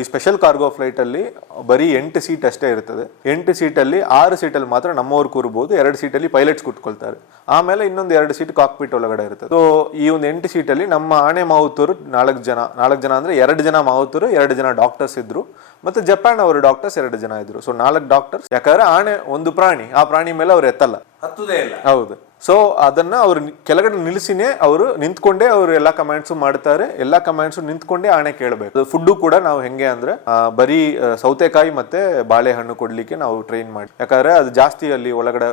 ಈ special cargo flight ಅಲ್ಲಿ ಬರೀ 8 ಸೀಟ್ ಅಷ್ಟೇ ಇರ್ತದೆ. 8 ಸೀಟಲ್ಲಿ 6 ಸೀಟಲ್ಲಿ ಮಾತ್ರ ನಮ್ಮವ್ರು ಕೂರ್ಬೋದು, 2 ಸೀಟಲ್ಲಿ ಪೈಲಟ್ಸ್ ಕೂತ್ಕೊಳ್ತಾರೆ. ಆಮೇಲೆ ಇನ್ನೊಂದು 2 ಸೀಟ್ ಕಾಕ್ಪಿಟ್ ಒಳಗಡೆ ಇರ್ತದೆ. ಸೊ ಈ ಒಂದು 8 ಸೀಟಲ್ಲಿ ನಮ್ಮ ಆಣೆ ಮಾವುತರು 4 ಜನ ಅಂದ್ರೆ 2 ಜನ ಮಾವುತರು, 2 ಜನ ಡಾಕ್ಟರ್ಸ್ ಇದ್ರು, ಮತ್ತೆ ಜಪಾನ್ ಅವರು ಡಾಕ್ಟರ್ಸ್ 2 ಜನ ಇದ್ರು. So 4 doctors. ಯಾಕಂದ್ರೆ ಆಣೆ ಒಂದು ಪ್ರಾಣಿ, ಆ ಪ್ರಾಣಿ ಮೇಲೆ ಅವ್ರು ಎತ್ತಲ್ಲ, ಹೌದು. ಸೊ ಅದನ್ನ ಅವ್ರು ಕೆಳಗಡೆ ನಿಲ್ಲಿಸಿನೇ ಅವರು ನಿಂತ್ಕೊಂಡೇ ಅವರು ಎಲ್ಲಾ ಕಮಾಂಡ್ಸ್ ಮಾಡ್ತಾರೆ. ಎಲ್ಲಾ ಕಮಾಂಡ್ಸ್ ನಿಂತ್ಕೊಂಡೇ ಆಣೆ ಕೇಳಬೇಕು. ಫುಡ್ ಕೂಡ ನಾವು ಹೆಂಗೆ ಅಂದ್ರೆ ಬರೀ ಸೌತೆಕಾಯಿ ಮತ್ತೆ ಬಾಳೆಹಣ್ಣು ಕೊಡ್ಲಿಕ್ಕೆ ನಾವು ಟ್ರೈನ್ ಮಾಡಿ, ಯಾಕಂದ್ರೆ ಅದು ಜಾಸ್ತಿ ಅಲ್ಲಿ ಒಳಗಡೆ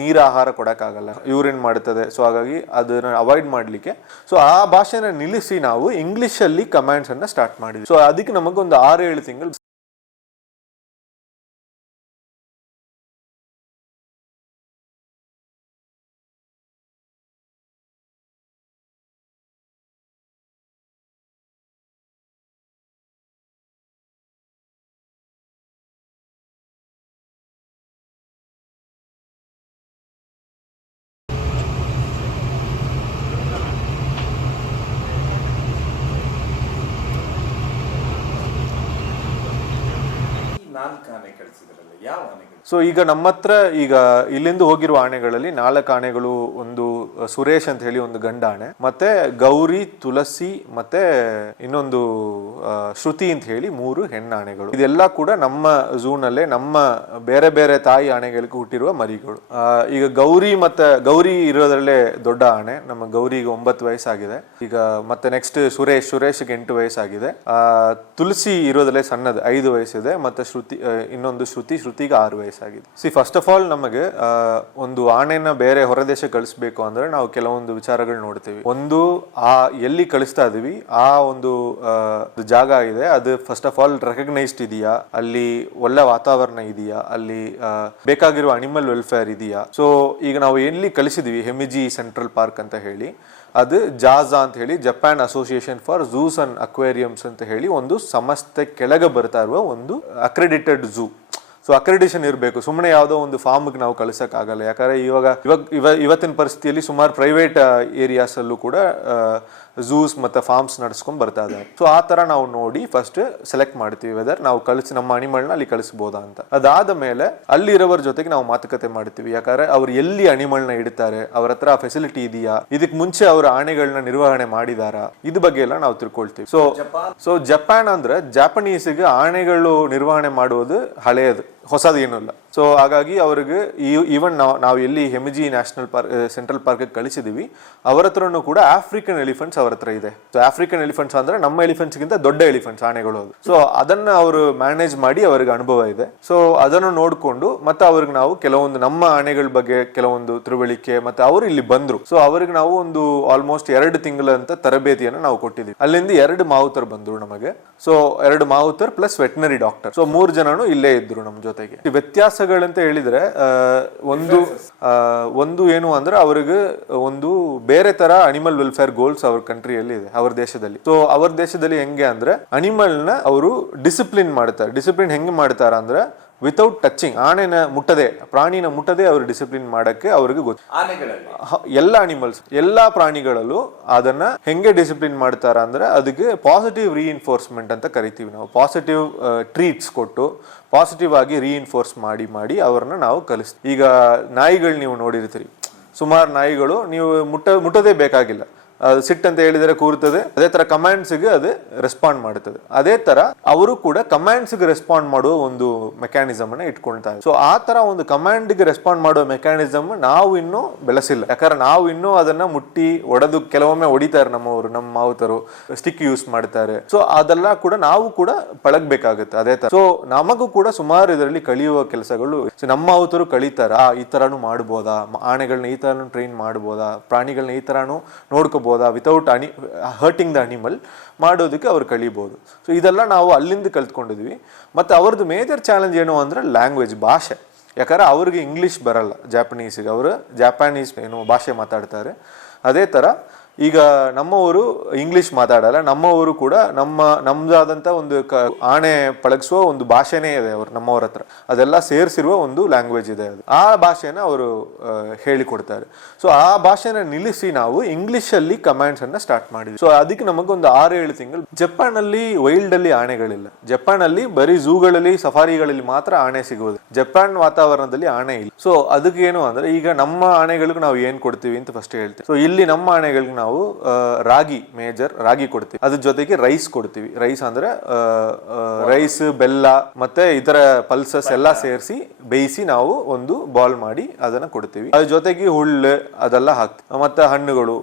ನೀರ ಆಹಾರ ಕೊಡಕ್ಕಾಗಲ್ಲ, ಯೂರಿನ್ ಮಾಡುತ್ತದೆ. ಸೊ ಹಾಗಾಗಿ ಅದನ್ನ ಅವಾಯ್ಡ್ ಮಾಡ್ಲಿಕ್ಕೆ ಸೊ ಆ ಭಾಷೆನ ನಿಲ್ಲಿಸಿ ನಾವು ಇಂಗ್ಲಿಷ್ ಅಲ್ಲಿ ಕಮಾಂಡ್ಸ್ ಅನ್ನ ಸ್ಟಾರ್ಟ್ ಮಾಡಿದ್ವಿ. ಸೊ ಅದಕ್ಕೆ ನಮಗೊಂದು 6-7 ತಿಂಗಳು. ಸೊ ಈಗ ನಮ್ಮ ಹತ್ರ ಈಗ ಇಲ್ಲಿಂದ ಹೋಗಿರುವ ಆನೆಗಳಲ್ಲಿ 4 ಆನೆಗಳು, ಒಂದು ಸುರೇಶ್ ಅಂತ ಹೇಳಿ ಒಂದು ಗಂಡ ಆನೆ, ಮತ್ತೆ ಗೌರಿ, ತುಳಸಿ ಮತ್ತೆ ಇನ್ನೊಂದು ಶ್ರುತಿ ಅಂತ ಹೇಳಿ 3 ಹೆಣ್ಣಾನೆಗಳು. ಇದೆಲ್ಲ ಕೂಡ ನಮ್ಮ ಝೂನಲ್ಲೇ ನಮ್ಮ ಬೇರೆ ಬೇರೆ ತಾಯಿ ಆನೆಗಳಿಗೆ ಹುಟ್ಟಿರುವ ಮರಿಗಳು. ಈಗ ಗೌರಿ ಇರೋದ್ರಲ್ಲೇ ದೊಡ್ಡ ಆನೆ, ನಮ್ಮ ಗೌರಿಗೆ 9 ವಯಸ್ಸಾಗಿದೆ ಈಗ. ಮತ್ತೆ ನೆಕ್ಸ್ಟ್ ಸುರೇಶ್ಗೆ 8 ವಯಸ್ಸಾಗಿದೆ. ತುಳಸಿ ಇರೋದ್ರಲ್ಲೇ ಸಣ್ಣದು 5 ವಯಸ್ಸಿದೆ. ಮತ್ತೆ ಶ್ರುತಿಗೆ 6 ವಯಸ್ಸಾಗಿದೆ. ಫಸ್ಟ್ ಆಫ್ ಆಲ್ ನಮಗೆ ಒಂದು ಆನೆನ ಬೇರೆ ಹೊರದೇಶ ಕಳಿಸ್ಬೇಕು ಅಂದ್ರೆ ನಾವು ಕೆಲವೊಂದು ವಿಚಾರಗಳು ನೋಡ್ತೀವಿ. ಒಂದು, ಎಲ್ಲಿ ಕಳಿಸ್ತಾ ಇದೀವಿ ಆ ಒಂದು ಜಾಗ ಇದೆ, ಅದು ಫಸ್ಟ್ ಆಫ್ ಆಲ್ ರೆಕಗ್ನೈಸ್ಡ್ ಇದೆಯಾ, ಅಲ್ಲಿ ಒಳ್ಳೆ ವಾತಾವರಣ ಇದೆಯಾ, ಅಲ್ಲಿ ಬೇಕಾಗಿರುವ ಅನಿಮಲ್ ವೆಲ್ಫೇರ್ ಇದೆಯಾ. ಸೊ ಈಗ ನಾವು ಎಲ್ಲಿ ಕಳಿಸಿದೀವಿ, ಹೆಮಿಜಿ ಸೆಂಟ್ರಲ್ ಪಾರ್ಕ್ ಅಂತ ಹೇಳಿ, ಅದು ಜಾಜಾ ಅಂತ ಹೇಳಿ Japan association for zoos and aquariums ಅಂತ ಹೇಳಿ ಒಂದು ಸಂಸ್ಥೆ ಕೆಳಗೆ ಬರ್ತಾ ಇರುವ ಒಂದು ಅಕ್ರೆಡಿಟೆಡ್ ಝೂ. ಸೊ ಅಕ್ರೆಡಿಟೇಷನ್ ಇರಬೇಕು, ಸುಮ್ಮನೆ ಯಾವುದೋ ಒಂದು ಫಾರ್ಮ್ಗೆ ನಾವು ಕಳಿಸೋಕ್ಕಾಗಲ್ಲ. ಯಾಕಂದ್ರೆ ಇವತ್ತಿನ ಪರಿಸ್ಥಿತಿಯಲ್ಲಿ ಸುಮಾರು ಪ್ರೈವೇಟ್ ಏರಿಯಾಸ್ ಅಲ್ಲೂ ಕೂಡ ಝೂಸ್ ಮತ್ತೆ ಫಾರ್ಮ್ಸ್ ನಡೆಸ್ಕೊಂಡ್ ಬರ್ತಾ ಇದ್ದಾರೆ. ಸೊ ಆ ತರ ನಾವು ನೋಡಿ ಫಸ್ಟ್ ಸೆಲೆಕ್ಟ್ ಮಾಡ್ತೀವಿ ವೆದರ್ ನಾವು ನಮ್ಮ ಅನಿಮಲ್ನ ಅಲ್ಲಿ ಕಳಿಸಬಹುದಾ ಅಂತ. ಅದಾದ ಮೇಲೆ ಅಲ್ಲಿರೋರ ಜೊತೆಗೆ ನಾವು ಮಾತುಕತೆ ಮಾಡ್ತೀವಿ. ಯಾಕಂದ್ರೆ ಅವ್ರು ಎಲ್ಲಿ ಅನಿಮಲ್ನ ಇಡ್ತಾರೆ, ಅವ್ರ ಹತ್ರ ಫೆಸಿಲಿಟಿ ಇದೆಯಾ, ಇದಕ್ ಮುಂಚೆ ಅವ್ರ ಆನೆಗಳನ್ನ ನಿರ್ವಹಣೆ ಮಾಡಿದಾರಾ, ಇದ್ರ ಬಗ್ಗೆ ಎಲ್ಲ ನಾವು ತಿಳ್ಕೊಳ್ತೀವಿ. ಸೊ ಜಪಾನ್ ಅಂದ್ರೆ ಜಾಪನೀಸ್ಗೆ ಆನೆಗಳು ನಿರ್ವಹಣೆ ಮಾಡುವುದು ಹಳೆಯದು, ಹೊಸದು ಏನೂ ಇಲ್ಲ. ಸೊ ಹಾಗಾಗಿ ಅವ್ರಿಗೆ ಈವನ್ ನಾವು ಎಲ್ಲಿ ಹೆಮಿಜಿ ನ್ಯಾಷನಲ್ ಪಾರ್ಕ್ ಸೆಂಟ್ರಲ್ ಪಾರ್ಕ್ ಕಳಿಸಿದೀವಿ, ಅವರ ಹತ್ರನೂ ಕೂಡ ಆಫ್ರಿಕನ್ ಎಲಿಫೆಂಟ್ಸ್ ಅವರ ಹತ್ರ ಇದೆ. ಸೊ ಆಫ್ರಿಕನ್ ಎಲಿಫೆಂಟ್ಸ್ ಅಂದ್ರೆ ನಮ್ಮ ಎಲಿಫೆಂಟ್ಸ್ ಗಿಂತ ದೊಡ್ಡ ಎಲಿಫೆಂಟ್ಸ್ ಆನೆಗಳು. ಸೊ ಅದನ್ನ ಅವರು ಮ್ಯಾನೇಜ್ ಮಾಡಿ ಅವ್ರಿಗೆ ಅನುಭವ ಇದೆ. ಸೊ ಅದನ್ನು ನೋಡ್ಕೊಂಡು ಮತ್ತೆ ಅವ್ರಿಗೆ ನಾವು ಕೆಲವೊಂದು ನಮ್ಮ ಆನೆಗಳ ಬಗ್ಗೆ ಕೆಲವೊಂದು ತಿಳುವಳಿಕೆ, ಮತ್ತೆ ಅವರು ಇಲ್ಲಿ ಬಂದ್ರು. ಸೊ ಅವ್ರಿಗೆ ನಾವು ಒಂದು ಆಲ್ಮೋಸ್ಟ್ 2 ತಿಂಗಳಂತ ತರಬೇತಿಯನ್ನು ನಾವು ಕೊಟ್ಟಿದ್ದೀವಿ. ಅಲ್ಲಿಂದ 2 ಮಾವುತರು ಬಂದ್ರು ನಮಗೆ. ಸೊ 2 ಮಾವುತರು ಪ್ಲಸ್ ವೆಟನರಿ ಡಾಕ್ಟರ್. ಸೊ 3 ಜನನು ಇಲ್ಲೇ ಇದ್ರು ನಮ್ಮ ಜೊತೆಗೆ. ವ್ಯತ್ಯಾಸಗಳಂತ ಹೇಳಿದ್ರೆ ಒಂದು ಏನು ಅಂದ್ರೆ ಅವ್ರಿಗೆ ಒಂದು ಬೇರೆ ತರ ಅನಿಮಲ್ ವೆಲ್ಫೇರ್ ಗೋಲ್ಸ್ ಅವ್ರ ಕಂಟ್ರಿಯಲ್ಲಿ ಇದೆ, ಅವ್ರ ದೇಶದಲ್ಲಿ. ಸೊ ಅವ್ರ ದೇಶದಲ್ಲಿ ಹೆಂಗೆ ಅಂದ್ರೆ ಅನಿಮಲ್ ನ ಅವರು ಡಿಸಿಪ್ಲಿನ್ ಮಾಡ್ತಾರೆ. ಡಿಸಿಪ್ಲಿನ್ ಹೆಂಗೆ ಮಾಡ್ತಾರ ಅಂದ್ರೆ ವಿತೌಟ್ ಟಚಿಂಗ್, ಆನೆನ ಮುಟ್ಟದೆ, ಪ್ರಾಣಿನ ಮುಟ್ಟದೆ ಅವ್ರು ಡಿಸಿಪ್ಲಿನ್ ಮಾಡಕ್ಕೆ ಅವ್ರಿಗೆ ಗೊತ್ತು. ಎಲ್ಲ ಅನಿಮಲ್ಸ್, ಎಲ್ಲಾ ಪ್ರಾಣಿಗಳಲ್ಲೂ ಅದನ್ನ ಹೆಂಗೆ ಡಿಸಿಪ್ಲಿನ್ ಮಾಡ್ತಾರ ಅಂದ್ರೆ ಅದಕ್ಕೆ ಪಾಸಿಟಿವ್ ರೀಇನ್ಫೋರ್ಸ್ಮೆಂಟ್ ಅಂತ ಕರಿತೀವಿ ನಾವು. ಪಾಸಿಟಿವ್ ಟ್ರೀಟ್ಸ್ ಕೊಟ್ಟು ಪಾಸಿಟಿವ್ ಆಗಿ ರೀಇನ್ಫೋರ್ಸ್ ಮಾಡಿ ಅವ್ರನ್ನ ನಾವು ಕಲಿಸ್ತೀವಿ. ಈಗ ನಾಯಿಗಳು ನೀವು ನೋಡಿರ್ತೀರಿ, ಸುಮಾರು ನಾಯಿಗಳು ನೀವು ಮುಟ್ಟದೇ ಬೇಕಾಗಿಲ್ಲ, ಸಿಟ್ ಅಂತ ಹೇಳಿದರೆ ಕೂರ್ತದೆ. ಅದೇ ತರ ಕಮಾಂಡ್ಸ್ಗೆ ಅದು ರೆಸ್ಪಾಂಡ್ ಮಾಡುತ್ತದೆ. ಅದೇ ತರ ಅವರು ಕೂಡ ಕಮಾಂಡ್ಸ್ಗೆ ರೆಸ್ಪಾಂಡ್ ಮಾಡುವ ಒಂದು ಮೆಕ್ಯಾನಿಸಮ್ ಅನ್ನ ಇಟ್ಕೊಳ್ತಾರೆ. ಸೊ ಆ ತರ ಒಂದು ಕಮಾಂಡ್ಗೆ ರೆಸ್ಪಾಂಡ್ ಮಾಡುವ ಮೆಕ್ಯಾನಿಸಮ್ ನಾವು ಇನ್ನೂ ಬೆಳೆಸಿಲ್ಲ. ಯಾಕಂದ್ರೆ ನಾವು ಇನ್ನೂ ಅದನ್ನ ಮುಟ್ಟಿ ಒಡೆದು ಕೆಲವೊಮ್ಮೆ ಹೊಡಿತಾರೆ ನಮ್ಮ ಮಾವುತರು, ಸ್ಟಿಕ್ ಯೂಸ್ ಮಾಡ್ತಾರೆ. ಸೊ ಅದೆಲ್ಲ ಕೂಡ ನಾವು ಕೂಡ ಪಳಗ್ಬೇಕಾಗುತ್ತೆ ಅದೇ ತರ. ಸೊ ನಮಗೂ ಕೂಡ ಸುಮಾರು ಇದರಲ್ಲಿ ಕಲಿಯುವ ಕೆಲಸಗಳು ನಮ್ಮ ಮಾವುತರು ಕಲಿತಾರ. ಈ ತರಾನು ಮಾಡ್ಬೋದಾ, ಆನೆಗಳನ್ನ ಈ ತರಾನು ಟ್ರೈನ್ ಮಾಡ್ಬೋದಾ, ಪ್ರಾಣಿಗಳನ್ನ ಈ ತರಾನು ನೋಡ್ಕೋಬಹುದು ವಿತೌಟ್ ಹರ್ಟಿಂಗ್ ದ ಅನಿಮಲ್ ಮಾಡೋದಕ್ಕೆ ಅವ್ರು ಕಲಿಬಹುದು. ಸೊ ಇದೆಲ್ಲ ನಾವು ಅಲ್ಲಿಂದ ಕಲ್ತ್ಕೊಂಡಿದ್ವಿ. ಮತ್ತೆ ಅವ್ರದ್ದು ಮೇಜರ್ ಚಾಲೆಂಜ್ ಏನು ಅಂದ್ರೆ ಲ್ಯಾಂಗ್ವೇಜ್, ಭಾಷೆ. ಯಾಕಂದ್ರೆ ಅವ್ರಿಗೆ ಇಂಗ್ಲಿಷ್ ಬರಲ್ಲ ಜಾಪನೀಸ್ಗೆ, ಅವರು ಜಾಪಾನೀಸ್ ಏನು ಭಾಷೆ ಮಾತಾಡ್ತಾರೆ. ಅದೇ ತರ ಈಗ ನಮ್ಮವರು ಇಂಗ್ಲಿಷ್ ಮಾತಾಡಲ್ಲ, ನಮ್ಮವರು ಕೂಡ ನಮ್ದಾದಂತ ಒಂದು ಆಣೆ ಪಳಗಿಸುವ ಒಂದು ಭಾಷೆನೇ ಇದೆ ನಮ್ಮವ್ರ ಹತ್ರ, ಅದೆಲ್ಲ ಸೇರಿಸಿರುವ ಒಂದು ಲ್ಯಾಂಗ್ವೇಜ್ ಇದೆ. ಅದು ಆ ಭಾಷೆನ ಅವರು ಹೇಳಿಕೊಡ್ತಾರೆ. ಸೊ ಆ ಭಾಷೆನ ನಿಲ್ಲಿಸಿ ನಾವು ಇಂಗ್ಲಿಷ್ ಅಲ್ಲಿ ಕಮಾಂಡ್ಸ್ ಅನ್ನ ಸ್ಟಾರ್ಟ್ ಮಾಡಿದ್ವಿ. ಸೊ ಅದಕ್ಕೆ ನಮಗೊಂದು 6-7 ತಿಂಗಳು. ಜಪಾನ್ ಅಲ್ಲಿ ವೈಲ್ಡ್ ಅಲ್ಲಿ ಆನೆಗಳಿಲ್ಲ. ಜಪಾನ್ ಅಲ್ಲಿ ಬರೀ ಝೂಗಳಲ್ಲಿ ಸಫಾರಿಗಳಲ್ಲಿ ಮಾತ್ರ ಆನೆ ಸಿಗುವುದು. ಜಪಾನ್ ವಾತಾವರಣದಲ್ಲಿ ಆನೆ ಇಲ್ಲ. ಸೊ ಅದಕ್ಕೆ ಏನು ಅಂದ್ರೆ, ಈಗ ನಮ್ಮ ಆನೆಗಳಿಗೆ ನಾವು ಏನ್ ಕೊಡ್ತೀವಿ ಅಂತ ಫಸ್ಟ್ ಹೇಳ್ತೀವಿ. ಸೊ ಇಲ್ಲಿ ನಮ್ಮ ಆನೆಗಳಿಗೆ ನಾವು ರಾಗಿ ಕೊಡ್ತೀವಿ, ಅದ್ರ ಜೊತೆಗೆ ರೈಸ್ ಕೊಡ್ತೀವಿ. ರೈಸ್ ಅಂದ್ರೆ ರೈಸ್, ಬೆಲ್ಲ ಮತ್ತೆ ಇತರ ಪಲ್ಸಸ್ ಎಲ್ಲ ಸೇರಿಸಿ ಬೇಯಿಸಿ ನಾವು ಒಂದು ಬಾಲ್ ಮಾಡಿ ಅದನ್ನ ಕೊಡ್ತೀವಿ. ಅದ್ರ ಜೊತೆಗೆ ಹುಳ್ಳು ಅದೆಲ್ಲ ಹಾಕ್ತಿವಿ. ಮತ್ತೆ ಹಣ್ಣುಗಳು,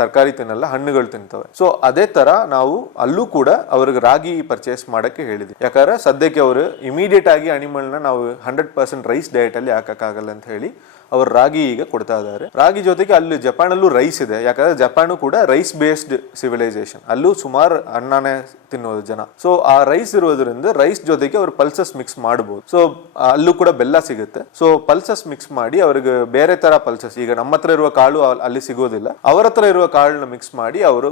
ತರಕಾರಿ ತಿನ್ನಲ್ಲ, ಹಣ್ಣುಗಳು ತಿಂತವೆ. ಸೊ ಅದೇ ತರ ನಾವು ಅಲ್ಲೂ ಕೂಡ ಅವ್ರಿಗೆ ರಾಗಿ ಪರ್ಚೇಸ್ ಮಾಡಕ್ಕೆ ಹೇಳಿದ್ವಿ. ಯಾಕಂದ್ರೆ ಸದ್ಯಕ್ಕೆ ಅವರು ಇಮಿಡಿಯೇಟ್ ಆಗಿ ಅನಿಮಲ್ನ ನಾವು 100% ರೈಸ್ ಡಯಟ್ ಅಲ್ಲಿ ಹಾಕಕ್ಕಾಗಲ್ಲ ಅಂತ ಹೇಳಿ ಅವ್ರು ರಾಗಿ ಈಗ ಕೊಡ್ತಾ ಇದ್ದಾರೆ. ರಾಗಿ ಜೊತೆಗೆ ಅಲ್ಲಿ ಜಪಾನ್ ಅಲ್ಲೂ ರೈಸ್ ಇದೆ. ಯಾಕಂದ್ರೆ ಜಪಾನ್ ಕೂಡ ರೈಸ್ ಬೇಸ್ಡ್ ಸಿವಿಲೈಸೇಷನ್, ಅಲ್ಲೂ ಸುಮಾರು ಅನ್ನನೇ ತಿನ್ನೋದು ಜನ. ಸೊ ಆ ರೈಸ್ ಇರೋದ್ರಿಂದ ರೈಸ್ ಜೊತೆಗೆ ಅವ್ರು ಪಲ್ಸಸ್ ಮಿಕ್ಸ್ ಮಾಡಬಹುದು. ಸೊ ಅಲ್ಲೂ ಕೂಡ ಬೆಲ್ಲ ಸಿಗುತ್ತೆ. ಸೊ ಪಲ್ಸಸ್ ಮಿಕ್ಸ್ ಮಾಡಿ ಅವ್ರಿಗೆ ಬೇರೆ ತರ ಪಲ್ಸಸ್, ಈಗ ನಮ್ಮ ಹತ್ರ ಇರುವ ಕಾಳು ಅಲ್ಲಿ ಸಿಗೋದಿಲ್ಲ, ಅವರ ಹತ್ರ ಇರುವ ಕಾಳನ್ನ ಮಿಕ್ಸ್ ಮಾಡಿ ಅವರು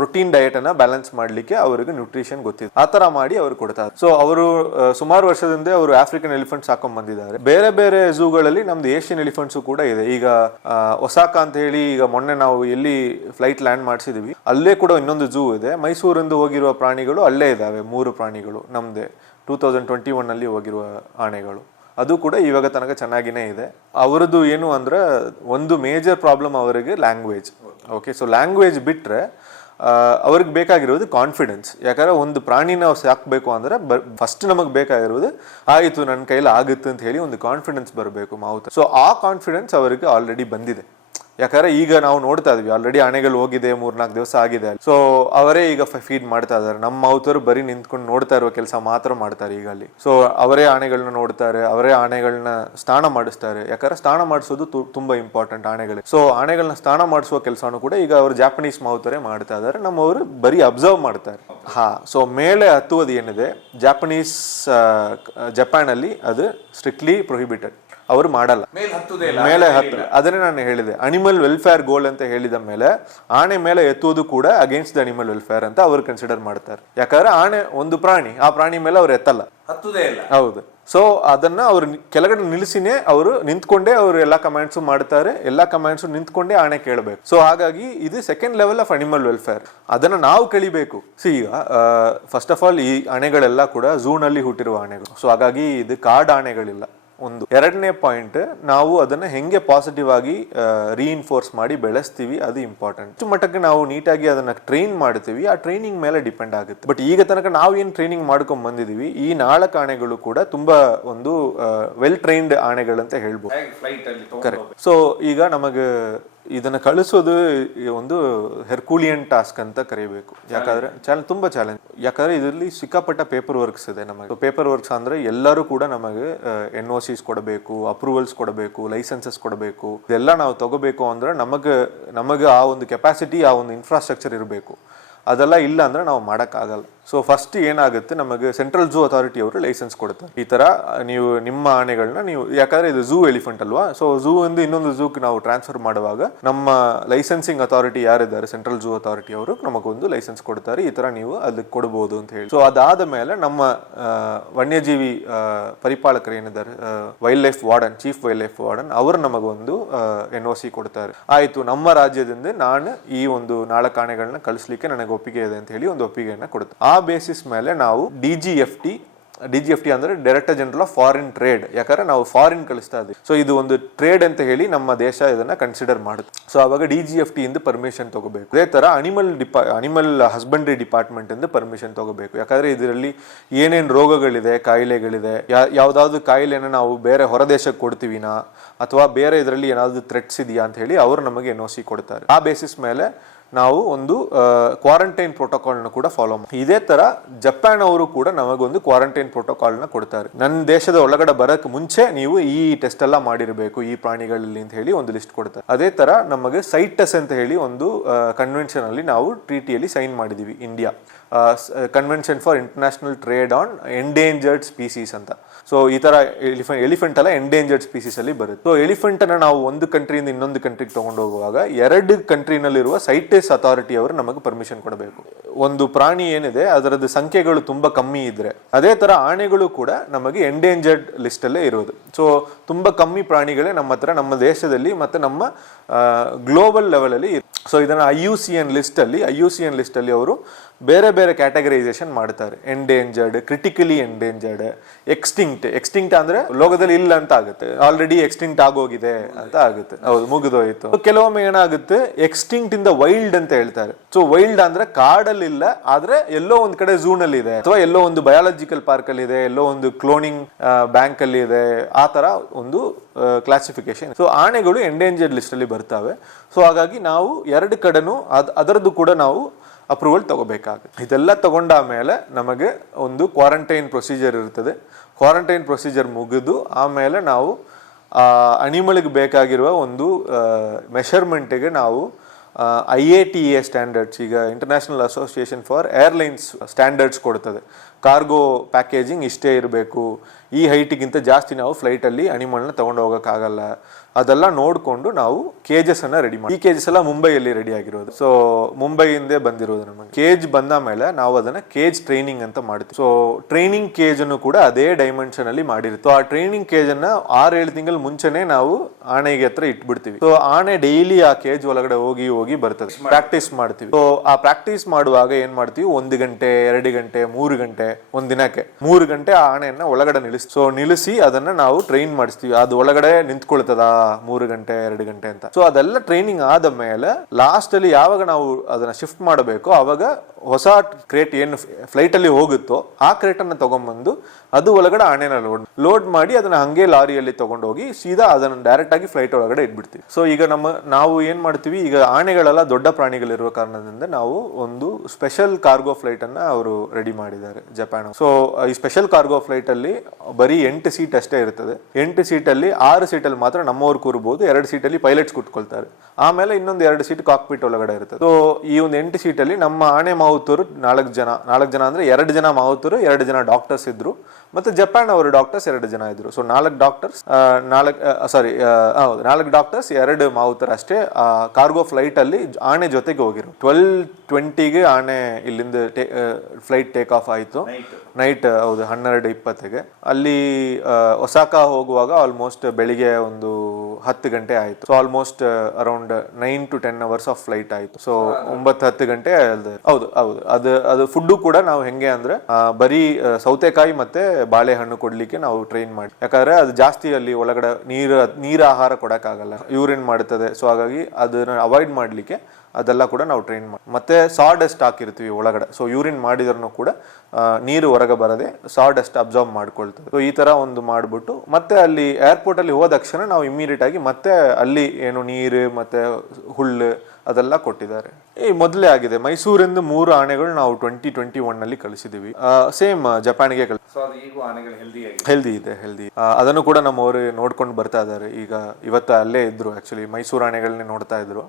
ಪ್ರೋಟೀನ್ ಡಯಟ್ ಅನ್ನ ಬ್ಯಾಲೆನ್ಸ್ ಮಾಡ್ಲಿಕ್ಕೆ ಅವರಿಗೆ ನ್ಯೂಟ್ರಿಷನ್ ಗೊತ್ತಿದೆ, ಆ ತರ ಮಾಡಿ ಅವ್ರು ಕೊಡ್ತಾರೆ. ಸೊ ಅವರು ಸುಮಾರು ವರ್ಷದಿಂದ ಅವರು ಆಫ್ರಿಕನ್ ಎಲಿಫೆಂಟ್ಸ್ ಹಾಕೊಂಡ್ ಬಂದಿದ್ದಾರೆ. ಬೇರೆ ಬೇರೆ ಝೂಗಳಲ್ಲಿ ನಮ್ದು ಏಷ್ಯನ್ ಎಲಿಫೆಂಟ್ಸ್ ಕೂಡ ಇದೆ. ಈಗ ಒಸಾಕಾ ಅಂತ ಹೇಳಿ, ಈಗ ಮೊನ್ನೆ ನಾವು ಎಲ್ಲಿ ಫ್ಲೈಟ್ ಲ್ಯಾಂಡ್ ಮಾಡಿಸಿದ್ವಿ ಅಲ್ಲೇ ಕೂಡ ಇನ್ನೊಂದು ಝೂ ಇದೆ. ಮೈಸೂರಿಂದ ಹೋಗಿರುವ ಪ್ರಾಣಿಗಳು ಅಲ್ಲೇ ಇದಾವೆ, 3 ಪ್ರಾಣಿಗಳು ನಮ್ದೇ 2021 ಅಲ್ಲಿ ಹೋಗಿರುವ ಆನೆಗಳು. ಅದು ಕೂಡ ಇವಾಗ ತನಕ ಚೆನ್ನಾಗಿನೇ ಇದೆ. ಅವರದ್ದು ಏನು ಅಂದ್ರೆ ಒಂದು ಮೇಜರ್ ಪ್ರಾಬ್ಲಮ್ ಅವರಿಗೆ ಲ್ಯಾಂಗ್ವೇಜ್. ಓಕೆ, ಸೊ ಲ್ಯಾಂಗ್ವೇಜ್ ಬಿಟ್ರೆ ಅವ್ರಿಗೆ ಬೇಕಾಗಿರೋದು ಕಾನ್ಫಿಡೆನ್ಸ್. ಯಾಕಂದ್ರೆ ಒಂದು ಪ್ರಾಣಿನ ನಾವು ಸಾಕಬೇಕು ಅಂದ್ರೆ ಫಸ್ಟ್ ನಮಗೆ ಬೇಕಾಗಿರೋದು ಆಯಿತು ನನ್ನ ಕೈಲಿ ಆಗುತ್ತೆ ಅಂತ ಹೇಳಿ ಒಂದು ಕಾನ್ಫಿಡೆನ್ಸ್ ಬರಬೇಕು ಮಾವುತ. ಸೊ ಆ ಕಾನ್ಫಿಡೆನ್ಸ್ ಅವರಿಗೆ ಆಲ್ರೆಡಿ ಬಂದಿದೆ. ಯಾಕಂದ್ರೆ ಈಗ ನಾವು ನೋಡ್ತಾ ಇದ್ವಿ, ಆಲ್ರೆಡಿ ಆನೆಗಳು ಹೋಗಿದೆ, 3-4 ದಿವಸ ಆಗಿದೆ. ಸೊ ಅವರೇ ಈಗ ಫೀಡ್ ಮಾಡ್ತಾ ಇದಾರೆ. ನಮ್ಮ ಮಾವುತರು ಬರೀ ನಿಂತ್ಕೊಂಡು ನೋಡ್ತಾ ಇರುವ ಕೆಲಸ ಮಾತ್ರ ಮಾಡ್ತಾರೆ ಈಗ ಅಲ್ಲಿ. ಸೊ ಅವರೇ ಆನೆಗಳನ್ನ ನೋಡ್ತಾರೆ, ಅವರೇ ಆನೆಗಳನ್ನ ಸ್ನಾನ ಮಾಡಿಸ್ತಾರೆ. ಯಾಕಂದ್ರೆ ಸ್ನಾನ ಮಾಡಿಸೋದು ತುಂಬಾ ಇಂಪಾರ್ಟೆಂಟ್ ಆನೆಗಳಿಗೆ. ಸೊ ಆನೆಗಳನ್ನ ಸ್ನಾನ ಮಾಡಿಸುವ ಕೆಲಸನೂ ಕೂಡ ಈಗ ಅವರು ಜಾಪನೀಸ್ ಮಾವುತರೇ ಮಾಡ್ತಾ ಇದಾರೆ, ನಮ್ಮವರು ಬರೀ ಅಬ್ಸರ್ವ್ ಮಾಡ್ತಾರೆ. ಸೊ ಮೇಲೆ ಹತ್ತುವುದು ಏನಿದೆ ಜಪಾನ್ ಅಲ್ಲಿ ಅದು ಸ್ಟ್ರಿಕ್ಟ್ಲಿ ಪ್ರೊಹಿಬಿಟೆಡ್, ಅವರು ಮಾಡಲ್ಲ. ಮೇಲೆ ಹತ್ತು ಅದನ್ನೇ ನಾನು ಹೇಳಿದೆ, ಅನಿಮಲ್ ವೆಲ್ಫೇರ್ ಗೋಲ್ ಅಂತ ಹೇಳಿದ ಮೇಲೆ ಆನೆ ಮೇಲೆ ಎತ್ತುವುದು ಕೂಡ ಅಗೇನ್ಸ್ಟ್ ದ ಅನಿಮಲ್ ವೆಲ್ಫೇರ್ ಅಂತ ಅವರು ಕನ್ಸಿಡರ್ ಮಾಡ್ತಾರೆ. ಯಾಕಂದ್ರೆ ಆನೆ ಒಂದು ಪ್ರಾಣಿ, ಆ ಪ್ರಾಣಿ ಮೇಲೆ ಅವ್ರು ಎತ್ತಲ್ಲ, ಹೌದು. ಸೊ ಅದನ್ನ ಅವ್ರು ಕೆಳಗಡೆ ನಿಲ್ಲಿಸಿನೇ ಅವರು ನಿಂತ್ಕೊಂಡೇ ಅವರು ಎಲ್ಲಾ ಕಮಾಂಡ್ಸ್ ಮಾಡ್ತಾರೆ, ಎಲ್ಲಾ ಕಮಾಂಡ್ಸ್ ನಿಂತ್ಕೊಂಡೇ ಆಣೆ ಕೇಳಬೇಕು. ಸೊ ಹಾಗಾಗಿ ಇದು second level of animal welfare, ಅದನ್ನ ನಾವು ಕಲಿಬೇಕು. ಈಗ ಫಸ್ಟ್ ಆಫ್ ಆಲ್ ಈ ಆನೆಗಳೆಲ್ಲ ಕೂಡ ಝೂನಲ್ಲಿ ಹುಟ್ಟಿರುವ ಆನೆಗಳು. ಸೊ ಹಾಗಾಗಿ ಇದು ಕಾಡ್ ಆನೆಗಳಿಲ್ಲ. ಒಂದು ಎರಡನೇ ಪಾಯಿಂಟ್, ನಾವು ಅದನ್ನ ಹೆಂಗೆ ಪಾಸಿಟಿವ್ ಆಗಿ ರೀಇನ್ಫೋರ್ಸ್ ಮಾಡಿ ಬೆಳೆಸ್ತೀವಿ, ಅದು ಇಂಪಾರ್ಟೆಂಟ್. ಇಷ್ಟು ಮಟ್ಟಕ್ಕೆ ನಾವು ನೀಟಾಗಿ ಅದನ್ನ ಟ್ರೈನ್ ಮಾಡ್ತೀವಿ, ಆ ಟ್ರೈನಿಂಗ್ ಮೇಲೆ ಡಿಪೆಂಡ್ ಆಗುತ್ತೆ. ಬಟ್ ಈಗ ತನಕ ನಾವು ಏನ್ ಟ್ರೈನಿಂಗ್ ಮಾಡ್ಕೊಂಡ್ ಬಂದಿದೀವಿ, ಈ 4 ಆನೆಗಳು ಕೂಡ ತುಂಬಾ ಒಂದು ವೆಲ್ ಟ್ರೈನ್ಡ್ ಆನೆಗಳಂತ ಹೇಳ್ಬೋದು. ಕರೆಕ್ಟ್. ಸೊ ಈಗ ನಮಗೆ ಇದನ್ನ ಕಳಿಸೋದು ಒಂದು ಹೆರ್ಕುಲಿಯನ್ ಟಾಸ್ಕ್ ಅಂತ ಕರಿಬೇಕು. ಯಾಕಂದ್ರೆ ತುಂಬಾ ಚಾಲೆಂಜ್. ಯಾಕಂದ್ರೆ ಇದರಲ್ಲಿ ಸಿಕ್ಕಾಪಟ್ಟ ಪೇಪರ್ ವರ್ಕ್ಸ್ ಇದೆ ನಮಗೆ. ಪೇಪರ್ ವರ್ಕ್ಸ್ ಅಂದ್ರೆ ಎಲ್ಲರೂ ಕೂಡ ನಮಗೆ NOCs ಕೊಡಬೇಕು, ಅಪ್ರೂವಲ್ಸ್ ಕೊಡಬೇಕು, ಲೈಸೆನ್ಸಸ್ ಕೊಡಬೇಕು. ಇದೆಲ್ಲ ನಾವು ತಗೋಬೇಕು ಅಂದ್ರೆ ನಮಗೆ ಆ ಒಂದು ಕೆಪಾಸಿಟಿ, ಆ ಒಂದು ಇನ್ಫ್ರಾಸ್ಟ್ರಕ್ಚರ್ ಇರಬೇಕು. ಅದೆಲ್ಲ ಇಲ್ಲ ಅಂದ್ರೆ ನಾವು ಮಾಡೋಕ್ಕಾಗಲ್ಲ. ಸೊ ಫಸ್ಟ್ ಏನಾಗುತ್ತೆ, ನಮಗೆ ಸೆಂಟ್ರಲ್ ಝೂ ಅಥಾರಿಟಿ ಅವರು ಲೈಸೆನ್ಸ್ ಕೊಡ್ತಾರೆ. ಈ ತರ ನೀವು ನಿಮ್ಮ ಆನೆಗಳನ್ನ ನೀವು, ಯಾಕಂದ್ರೆ ಇದು ಝೂ ಎಲಿಫೆಂಟ್ ಅಲ್ವಾ, ಸೊ ಝೂ ಇಂದ ಇನ್ನೊಂದು ಝೂಗೆ ನಾವು ಟ್ರಾನ್ಸ್ಫರ್ ಮಾಡುವಾಗ ನಮ್ಮ ಲೈಸೆನ್ಸಿಂಗ್ ಅಥಾರಿಟಿ ಯಾರಿದ್ದಾರೆ, ಸೆಂಟ್ರಲ್ ಝೂ ಅಥಾರಿಟಿ ಅವರು ನಮಗೊಂದು ಲೈಸೆನ್ಸ್ ಕೊಡ್ತಾರೆ, ಈ ತರ ನೀವು ಅದಕ್ಕೆ ಕೊಡಬಹುದು ಅಂತ ಹೇಳಿ. ಸೊ ಅದಾದ ಮೇಲೆ ನಮ್ಮ ವನ್ಯಜೀವಿ ಪರಿಪಾಲಕರು ಏನಿದ್ದಾರೆ, wild life warden, chief wild life warden, ಅವರು ನಮಗೊಂದು NOC ಕೊಡ್ತಾರೆ. ಆಯ್ತು, ನಮ್ಮ ರಾಜ್ಯದಿಂದ ನಾನು ಈ ಒಂದು 4 ಆನೆಗಳನ್ನ ಕಳಿಸ್ಲಿಕ್ಕೆ ನನಗೆ ಒಪ್ಪಿಗೆ ಇದೆ ಅಂತ ಹೇಳಿ ಒಂದು ಒಪ್ಪಿಗೆಯನ್ನ ಕೊಡುತ್ತೆ. ಆ ಬೇಸಿಸ್ ಮೇಲೆ ನಾವು DGFT ಅಂದ್ರೆ director general of foreign trade, ಯಾಕಂದ್ರೆ ನಾವು ಫಾರಿನ್ ಕಳಿಸ್ತಾ ಇದ್ದೀವಿ. ಸೊ ಇದು ಒಂದು ಟ್ರೇಡ್ ಅಂತ ಹೇಳಿ ನಮ್ಮ ದೇಶ ಇದನ್ನ ಕನ್ಸಿಡರ್ ಮಾಡುತ್ತೆ. ಸೊ ಅವಾಗ DGFT ಇಂದ ಪರ್ಮಿಷನ್ ತಗೋಬೇಕು. ಅದೇ ತರ ಅನಿಮಲ್ ಹಸ್ಬೆಂಡ್ರಿ ಡಿಪಾರ್ಟ್ಮೆಂಟ್ ಇಂದ ಪರ್ಮಿಷನ್ ತಗೋಬೇಕು. ಯಾಕಂದ್ರೆ ಇದರಲ್ಲಿ ಏನೇನ್ ರೋಗಗಳಿದೆ, ಕಾಯಿಲೆಗಳಿದೆ, ಯಾವ್ದಾದ್ರು ಕಾಯಿಲೆನ ನಾವು ಬೇರೆ ಹೊರ ದೇಶಕ್ಕೆ ಕೊಡ್ತೀವಿನಾ ಅಥವಾ ಬೇರೆ ಇದರಲ್ಲಿ ಏನಾದ್ರು ಥ್ರೆಟ್ಸ್ ಇದೆಯಾ ಅಂತ ಹೇಳಿ ಅವರು ನಮಗೆ NOC ಕೊಡ್ತಾರೆ. ಆ ಬೇಸಿಸ್ ಮೇಲೆ ನಾವು ಒಂದು ಕ್ವಾರಂಟೈನ್ ಪ್ರೋಟೋಕಾಲ್ನ ಕೂಡ ಫಾಲೋ ಮಾಡಿ. ಇದೇ ತರ ಜಪಾನ್ ಅವರು ಕೂಡ ನಮಗೊಂದು ಕ್ವಾರಂಟೈನ್ ಪ್ರೋಟೋಕಾಲ್ನ ಕೊಡ್ತಾರೆ. ನನ್ನ ದೇಶದ ಒಳಗಡೆ ಬರಕ್ ಮುಂಚೆ ನೀವು ಈ ಟೆಸ್ಟ್ ಎಲ್ಲ ಮಾಡಿರಬೇಕು ಈ ಪ್ರಾಣಿಗಳಲ್ಲಿ ಅಂತ ಹೇಳಿ ಒಂದು ಲಿಸ್ಟ್ ಕೊಡ್ತಾರೆ. ಅದೇ ತರ ನಮಗೆ ಸೈಟಸ್ ಅಂತ ಹೇಳಿ ಒಂದು ಕನ್ವೆನ್ಷನ್ ಅಲ್ಲಿ ನಾವು ಟ್ರೀಟಿಯಲ್ಲಿ ಸೈನ್ ಮಾಡಿದೀವಿ India. Convention for international trade on endangered species ಅಂತ. ಸೊ ಈ ತರ ಎಲಿಫೆಂಟ್ ಎಲ್ಲ ಎಂಡೇಂಜರ್ಡ್ ಸ್ಪೀಸೀಸ್ ಅಲ್ಲಿ ಬರುತ್ತೆ. ಸೊ ಎಲಿಫೆಂಟ್ ಅನ್ನ ನಾವು ಒಂದು ಕಂಟ್ರಿಯಿಂದ ಇನ್ನೊಂದು ಕಂಟ್ರಿಗೆ ತಗೊಂಡು ಹೋಗುವಾಗ 2 ಕಂಟ್ರಿನಲ್ಲಿರುವ ಸೈಟೆಸ್ ಅಥಾರಿಟಿ ಅವರು ನಮಗೆ ಪರ್ಮಿಷನ್ ಕೊಡಬೇಕು. ಒಂದು ಪ್ರಾಣಿ ಏನಿದೆ ಅದರದ್ದು ಸಂಖ್ಯೆಗಳು ತುಂಬಾ ಕಮ್ಮಿ ಇದ್ರೆ, ಅದೇ ತರ ಆನೆಗಳು ಕೂಡ ನಮಗೆ ಎಂಡೇಂಜರ್ಡ್ ಲಿಸ್ಟ್ ಅಲ್ಲೇ ಇರೋದು. ಸೊ ತುಂಬಾ ಕಮ್ಮಿ ಪ್ರಾಣಿಗಳೇ ನಮ್ಮ ಹತ್ರ, ನಮ್ಮ ದೇಶದಲ್ಲಿ ಮತ್ತೆ ನಮ್ಮ ಗ್ಲೋಬಲ್ ಲೆವೆಲ್ ಅಲ್ಲಿ. ಸೊ ಇದನ್ನ IUCN ಲಿಸ್ಟ್ ಅಲ್ಲಿ ಅವರು ಬೇರೆ ಬೇರೆ ಕ್ಯಾಟಗರೈಸೇಷನ್ ಮಾಡ್ತಾರೆ. ಎಂಡೇಂಜರ್ಡ್, ಕ್ರಿಟಿಕಲಿ ಎಂಡೇಂಜರ್ಡ್, ಎಕ್ಸ್ಟಿಂಕ್ಟ್ ಅಂದ್ರೆ ಲೋಕದಲ್ಲಿ ಇಲ್ಲ ಅಂತ ಆಗುತ್ತೆ, ಆಲ್ರೆಡಿ ಎಕ್ಸ್ಟಿಂಕ್ಟ್ ಆಗೋಗಿದೆ ಅಂತ ಆಗುತ್ತೆ, ಹೌದು ಮುಗಿದೋಯ್ತು. ಕೆಲವೊಮ್ಮೆ ಏನಾಗುತ್ತೆ ಎಕ್ಸ್ಟಿಂಕ್ಟ್ ಇಂದ ವೈಲ್ಡ್ ಅಂತ ಹೇಳ್ತಾರೆ. ಸೊ ವೈಲ್ಡ್ ಅಂದ್ರೆ ಕಾಡಲ್ಲಿ ಇಲ್ಲ, ಆದ್ರೆ ಎಲ್ಲೋ ಒಂದ್ ಕಡೆ ಝೂ ನಲ್ಲಿ ಇದೆ, ಅಥವಾ ಎಲ್ಲೋ ಒಂದು ಬಯಾಲಜಿಕಲ್ ಪಾರ್ಕ್ ಅಲ್ಲಿ ಇದೆ, ಎಲ್ಲೋ ಒಂದು ಕ್ಲೋನಿಂಗ್ ಬ್ಯಾಂಕ್ ಅಲ್ಲಿ ಇದೆ, ಆ ತರ ಒಂದು ಕ್ಲಾಸಿಫಿಕೇಶನ್. ಸೊ ಆನೆಗಳು ಎಂಡೇಂಜರ್ಡ್ ಲಿಸ್ಟ್ ಅಲ್ಲಿ ಬರ್ತವೆ. ಸೊ ಹಾಗಾಗಿ ನಾವು 2 ಕಡೆನೂ ಅದರದ್ದು ಕೂಡ ನಾವು ಅಪ್ರೂವಲ್ ತಗೋಬೇಕಾಗುತ್ತೆ. ಇದೆಲ್ಲ ತಗೊಂಡ ಮೇಲೆ ನಮಗೆ ಒಂದು ಕ್ವಾರಂಟೈನ್ ಪ್ರೊಸೀಜರ್ ಇರ್ತದೆ. ಕ್ವಾರಂಟೈನ್ ಪ್ರೊಸೀಜರ್ ಮುಗಿದು ಆಮೇಲೆ ನಾವು ಅನಿಮಲ್ಗೆ ಬೇಕಾಗಿರುವ ಒಂದು ಮೆಷರ್ಮೆಂಟಿಗೆ ನಾವು IATA ಸ್ಟ್ಯಾಂಡರ್ಡ್ಸ್, ಈಗ international association for airlines standards ಕೊಡ್ತದೆ. ಕಾರ್ಗೋ ಪ್ಯಾಕೇಜಿಂಗ್ ಇಷ್ಟೇ ಇರಬೇಕು, ಈ ಹೈಟಿಗಿಂತ ಜಾಸ್ತಿ ನಾವು ಫ್ಲೈಟಲ್ಲಿ ಅನಿಮಲ್ನ ತಗೊಂಡು ಹೋಗೋಕ್ಕಾಗಲ್ಲ, ಅದೆಲ್ಲ ನೋಡಿಕೊಂಡು ನಾವು ಕೇಜಸ್ ಅನ್ನ ರೆಡಿ ಮಾಡಿ. ಈ ಕೇಜಸ್ ಎಲ್ಲ ಮುಂಬೈಯಲ್ಲಿ ರೆಡಿ ಆಗಿರೋದು. ಸೊ ಮುಂಬೈಯಿಂದ ಬಂದಿರೋದು. ನಮಗೆ ಕೇಜ್ ಬಂದ ಮೇಲೆ ನಾವು ಅದನ್ನ ಕೇಜ್ ಟ್ರೈನಿಂಗ್ ಅಂತ ಮಾಡ್ತೀವಿ. ಸೊ ಟ್ರೈನಿಂಗ್ ಕೇಜ್ ಅನ್ನು ಕೂಡ ಅದೇ ಡೈಮೆನ್ಷನ್ ಅಲ್ಲಿ ಮಾಡಿರುತ್ತೆ. ಆ ಟ್ರೈನಿಂಗ್ ಕೇಜ್ ಅನ್ನ 6-7 ತಿಂಗಳ ಮುಂಚೆನೆ ನಾವು ಆನೆಗೆ ಹತ್ರ ಇಟ್ಬಿಡ್ತೀವಿ. ಸೊ ಆನೆ ಡೈಲಿ ಆ ಕೇಜ್ ಒಳಗಡೆ ಹೋಗಿ ಬರ್ತದೆ, ಪ್ರಾಕ್ಟೀಸ್ ಮಾಡ್ತೀವಿ. ಸೊ ಆ ಪ್ರಾಕ್ಟೀಸ್ ಮಾಡುವಾಗ ಏನ್ ಮಾಡ್ತೀವಿ, 1 ಗಂಟೆ 2 ಗಂಟೆ 3 ಗಂಟೆ, ಒಂದ್ ದಿನಕ್ಕೆ 3 ಗಂಟೆ ಆ ಆನೆಯನ್ನ ಒಳಗಡೆ ನಿಲ್ಲಿಸಿ ಅದನ್ನ ನಾವು ಟ್ರೈನ್ ಮಾಡಿಸ್ತೀವಿ. ಅದು ಒಳಗಡೆ ನಿಂತ್ಕೊಳ್ತದ 3 ಗಂಟೆ 2 ಗಂಟೆ ಅಂತ. ಸೊ ಅದೆಲ್ಲ ಟ್ರೈನಿಂಗ್ ಆದ ಮೇಲೆ ಲಾಸ್ಟ್ ಅಲ್ಲಿ ಯಾವಾಗ ನಾವು ಅದನ್ನ ಶಿಫ್ಟ್ ಮಾಡಬೇಕು, ಅವಾಗ ಹೊಸ ಕ್ರೇಟ್ ಏನು ಫ್ಲೈಟ್ ಅಲ್ಲಿ ಹೋಗುತ್ತೋ ಆ ಕ್ರೇಟ್ ಅನ್ನ ತಗೊಂಡ್ಬಂದು ಅದು ಒಳಗಡೆ ಆನೆನ ಲೋಡ್ ಮಾಡಿ ಅದನ್ನ ಹಂಗೆ ಲಾರಿಯಲ್ಲಿ ತಗೊಂಡೋಗಿ ಸೀದಾ ಅದನ್ನ ಡೈರೆಕ್ಟ್ ಆಗಿ ಫ್ಲೈಟ್ ಒಳಗಡೆ ಇಟ್ಬಿಡ್ತೀವಿ. ಸೊ ಈಗ ನಾವು ಏನ್ ಮಾಡ್ತೀವಿ, ಈಗ ಆನೆಗಳೆಲ್ಲ ದೊಡ್ಡ ಪ್ರಾಣಿಗಳಿರುವ ಕಾರಣದಿಂದ ನಾವು ಒಂದು ಸ್ಪೆಷಲ್ ಕಾರ್ಗೋ ಫ್ಲೈಟ್ ಅನ್ನ ಅವರು ರೆಡಿ ಮಾಡಿದ್ದಾರೆ ಜಪಾನ್. ಸೊ ಈ ಸ್ಪೆಷಲ್ ಕಾರ್ಗೋ ಫ್ಲೈಟ್ ಅಲ್ಲಿ ಬರೀ 8 ಸೀಟ್ ಅಷ್ಟೇ ಇರ್ತದೆ. 8 ಸೀಟ್ ಅಲ್ಲಿ 6 ಸೀಟ್ ಅಲ್ಲಿ ಮಾತ್ರ ನಮ್ಮವ್ರು ಕೂರ್ಬೋದು, 2 ಸೀಟ್ ಅಲ್ಲಿ ಪೈಲಟ್ಸ್ ಕುತ್ಕೊಳ್ತಾರೆ, ಆಮೇಲೆ ಇನ್ನೊಂದು 2 ಸೀಟ್ ಕಾಕ್ಪಿಟ್ ಒಳಗಡೆ ಇರ್ತದೆ. ಸೊ ಈ ಒಂದು 8 ಸೀಟ್ ಅಲ್ಲಿ ನಮ್ಮ ಆನೆ ಮಾವುತರು 4 ಜನ ಅಂದ್ರೆ 2 ಜನ ಮಾವುತರು, 2 ಜನ ಡಾಕ್ಟರ್ಸ್ ಇದ್ರು, ಮತ್ತೆ ಜಪಾನ್ ಅವರು ಡಾಕ್ಟರ್ಸ್ 2 ಜನ ಇದ್ರು. ಸೊ 4 ಡಾಕ್ಟರ್ಸ್ 4 ಡಾಕ್ಟರ್ಸ್ 2 ಮಾವುತರು ಅಷ್ಟೇ ಕಾರ್ಗೋ ಫ್ಲೈಟ್ ಅಲ್ಲಿ ಆನೆ ಜೊತೆಗೆ ಹೋಗಿರು. 12:20ಗೆ ಆನೆ ಇಲ್ಲಿಂದ ಫ್ಲೈಟ್ ಟೇಕ್ ಆಫ್ ಆಯ್ತು ನೈಟ್. ಹೌದು 12:20ಗೆ. ಅಲ್ಲಿ ಒಸಾಕಾ ಹೋಗುವಾಗ ಆಲ್ಮೋಸ್ಟ್ ಬೆಳಿಗ್ಗೆ ಒಂದು 10 ಗಂಟೆ ಆಯ್ತು. So almost around 9 to 10 hours of flight ಆಯ್ತು. ಸೊ 9-10 ಗಂಟೆ. ಹೌದು ಅದು ಫುಡ್ ಕೂಡ ನಾವು ಹೆಂಗೆ ಅಂದ್ರೆ ಬರೀ ಸೌತೆಕಾಯಿ ಮತ್ತೆ ಬಾಳೆಹಣ್ಣು ಕೊಡ್ಲಿಕ್ಕೆ ನಾವು ಟ್ರೈನ್ ಮಾಡಿ, ಯಾಕಂದ್ರೆ ಅದು ಜಾಸ್ತಿ ಅಲ್ಲಿ ಒಳಗಡೆ ನೀರ ಆಹಾರ ಕೊಡಕ್ಕಾಗಲ್ಲ, ಯೂರಿನ್ ಮಾಡುತ್ತದೆ. ಸೊ ಹಾಗಾಗಿ ಅದನ್ನ ಅವಾಯ್ಡ್ ಮಾಡ್ಲಿಕ್ಕೆ ಅದೆಲ್ಲ ಕೂಡ ನಾವು ಟ್ರೈನ್ ಮಾಡಿ, ಮತ್ತೆ ಸಾಡಸ್ಟ್ ಹಾಕಿರ್ತೀವಿ ಒಳಗಡೆ. ಸೊ ಯೂರಿನ್ ಮಾಡಿದ್ರೂ ಕೂಡ ನೀರು ಹೊರಗೆ ಬರದೆ ಸಾಡಸ್ಟ್ ಅಬ್ಸರ್ವ್ ಮಾಡ್ಕೊಳ್ತದೆ. ಸೊ ಈ ತರ ಒಂದು ಮಾಡ್ಬಿಟ್ಟು ಮತ್ತೆ ಅಲ್ಲಿ ಏರ್ಪೋರ್ಟ್ ಅಲ್ಲಿ ಹೋದ ತಕ್ಷಣ ನಾವು ಇಮಿಡಿಯೇಟ್ ಆಗಿ ಮತ್ತೆ ಅಲ್ಲಿ ಏನು ನೀರು ಮತ್ತೆ ಹುಲ್ಲು ಅದೆಲ್ಲ ಕೊಟ್ಟಿದ್ದಾರೆ. ಮೊದಲೇ ಆಗಿದೆ. ಮೈಸೂರಿಂದ 3 ಆನೆಗಳು ನಾವು 2021 ನಲ್ಲಿ ಕಳಿಸಿದೀವಿ. ಸೇಮ್ ಜಪಾನ್ಗೆ ಹೆಲ್ದಿ ಇದೆ. ಅದನ್ನು ಕೂಡ ನಮ್ಮವರು ನೋಡ್ಕೊಂಡು ಬರ್ತಾ ಇದ್ದಾರೆ. ಈಗ ಇವತ್ತು ಅಲ್ಲೇ ಇದ್ರು, ಆಕ್ಚುಲಿ ಮೈಸೂರು ಆನೆಗಳನ್ನೇ ನೋಡ್ತಾ ಇದ್ರು.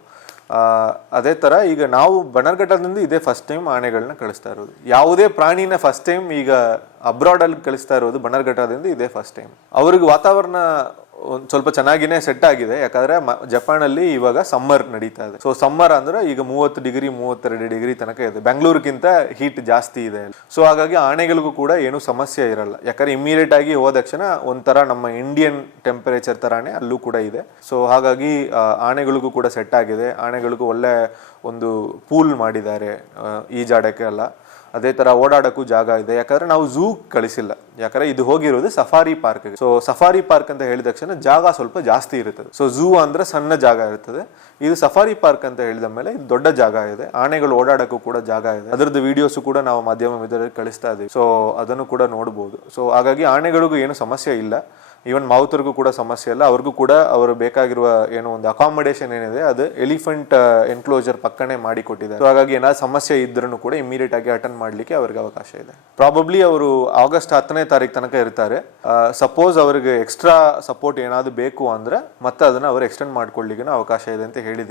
ಅದೇ ತರ ಈಗ ನಾವು ಬನ್ನರ್ಘಟ್ಟದಿಂದ ಇದೇ ಫಸ್ಟ್ ಟೈಮ್ ಆನೆಗಳನ್ನ ಕಳಿಸ್ತಾ ಇರೋದು. ಯಾವುದೇ ಪ್ರಾಣಿನ ಫಸ್ಟ್ ಟೈಮ್ ಈಗ ಅಬ್ರಾಡ್ ಅಲ್ಲಿ ಕಳಿಸ್ತಾ ಇರೋದು ಬನ್ನರ್ಘಟ್ಟದಿಂದ ಇದೇ ಫಸ್ಟ್ ಟೈಮ್. ಅವ್ರಿಗೆ ವಾತಾವರಣ ಒಂದು ಸ್ವಲ್ಪ ಚೆನ್ನಾಗಿನೇ ಸೆಟ್ ಆಗಿದೆ, ಯಾಕಂದ್ರೆ ಜಪಾನ್ ಅಲ್ಲಿ ಇವಾಗ ಸಮ್ಮರ್ ನಡೀತಾ ಇದೆ. ಸೊ ಸಮ್ಮರ್ ಅಂದ್ರೆ ಈಗ 30 ಡಿಗ್ರಿ 32 ಡಿಗ್ರಿ ತನಕ ಇದೆ. ಬೆಂಗಳೂರಿಗಿಂತ ಹೀಟ್ ಜಾಸ್ತಿ ಇದೆ. ಸೊ ಹಾಗಾಗಿ ಆನೆಗಳಿಗೂ ಕೂಡ ಏನು ಸಮಸ್ಯೆ ಇರಲ್ಲ, ಯಾಕಂದ್ರೆ ಇಮಿಡಿಯೇಟ್ ಆಗಿ ಹೋದ ತಕ್ಷಣ ಒಂಥರ ನಮ್ಮ ಇಂಡಿಯನ್ ಟೆಂಪರೇಚರ್ ತರಾನೇ ಅಲ್ಲೂ ಕೂಡ ಇದೆ. ಸೊ ಹಾಗಾಗಿ ಆನೆಗಳಿಗೂ ಕೂಡ ಸೆಟ್ ಆಗಿದೆ. ಆನೆಗಳಿಗೂ ಒಳ್ಳೆ ಒಂದು ಪೂಲ್ ಮಾಡಿದ್ದಾರೆ ಈಜಾಡಕ್ಕೆ ಎಲ್ಲ. ಅದೇ ತರ ಓಡಾಡಕ್ಕೂ ಜಾಗ ಇದೆ, ಯಾಕಂದ್ರೆ ನಾವು ಝೂ ಕಳಿಸಿಲ್ಲ, ಯಾಕಂದ್ರೆ ಇದು ಹೋಗಿರೋದು safari park. So safari park ಅಂತ ಹೇಳಿದ ತಕ್ಷಣ ಜಾಗ ಸ್ವಲ್ಪ ಜಾಸ್ತಿ ಇರುತ್ತದೆ. ಸೊ ಝೂ ಅಂದ್ರೆ ಸಣ್ಣ ಜಾಗ ಇರ್ತದೆ, ಇದು ಸಫಾರಿ ಪಾರ್ಕ್ ಅಂತ ಹೇಳಿದ ಮೇಲೆ ಇದು ದೊಡ್ಡ ಜಾಗ ಇದೆ. ಆನೆಗಳು ಓಡಾಡಕ್ಕೂ ಕೂಡ ಜಾಗ ಇದೆ. ಅದರದ್ದು ವಿಡಿಯೋಸ್ ಕೂಡ ನಾವು ಮಾಧ್ಯಮ ಇದರಲ್ಲಿ ಕಳಿಸ್ತಾ ಇದೀವಿ. ಸೊ ಅದನ್ನು ಕೂಡ ನೋಡಬಹುದು. ಸೊ ಹಾಗಾಗಿ ಆನೆಗಳಿಗೂ ಏನು ಸಮಸ್ಯೆ ಇಲ್ಲ, ಈವನ್ ಮಾವುತರಿಗೂ ಕೂಡ ಸಮಸ್ಯೆ ಇಲ್ಲ. ಅವ್ರಿಗೂ ಕೂಡ ಅವರು ಬೇಕಾಗಿರುವ ಏನೋ ಒಂದು ಅಕಾಮಡೇಷನ್ ಏನಿದೆ ಅದು ಎಲಿಫೆಂಟ್ ಎನ್ಕ್ಲೋಜರ್ ಪಕ್ಕನೆ ಮಾಡಿ ಕೊಟ್ಟಿದ್ದಾರೆ. ಸೊ ಹಾಗಾಗಿ ಏನಾದ್ರು ಸಮಸ್ಯೆ ಇದ್ರೂ ಕೂಡ ಇಮಿಡಿಯೇಟ್ ಆಗಿ ಅಟೆಂಡ್ ಮಾಡ್ಲಿಕ್ಕೆ ಅವ್ರಿಗೆ ಅವಕಾಶ ಇದೆ. ಪ್ರಾಬಬ್ಲಿ ಅವರು ಆಗಸ್ಟ್ 10ನೇ ತಾರೀಕು ತನಕ ಇರ್ತಾರೆ. ಸಪೋಸ್ ಅವ್ರಿಗೆ ಎಕ್ಸ್ಟ್ರಾ ಸಪೋರ್ಟ್ ಏನಾದ್ರು ಬೇಕು ಅಂದ್ರೆ ಮತ್ತೆ ಅದನ್ನ ಅವ್ರು ಎಕ್ಸ್ಟೆಂಡ್ ಮಾಡ್ಕೊಳ್ಳಿಕ್ಕೆ ಅವಕಾಶ ಇದೆ ಅಂತ ಹೇಳಿದ್ದೀವಿ.